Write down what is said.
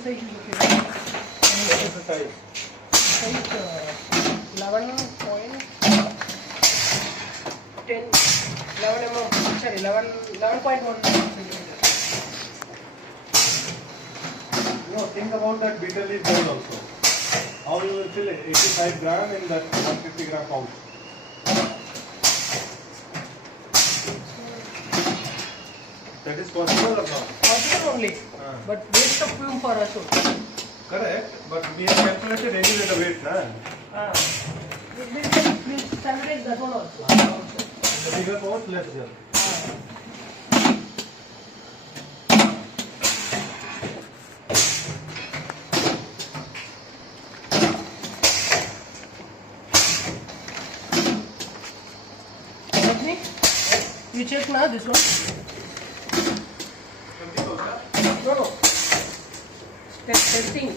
size is okay. What is the size? Size 11.10 11 mm. Sorry, 11.1 centimeter. No, think about that beetle is gold also. How you will fill 85 gram in that 150 gram pouch? That is possible or not? Possible only, but waste of fume for us also. Correct, but we have calculated anyway the weight, na? Please standardize that one also. The bigger pouch, less gel. You check now this one. No. Testing.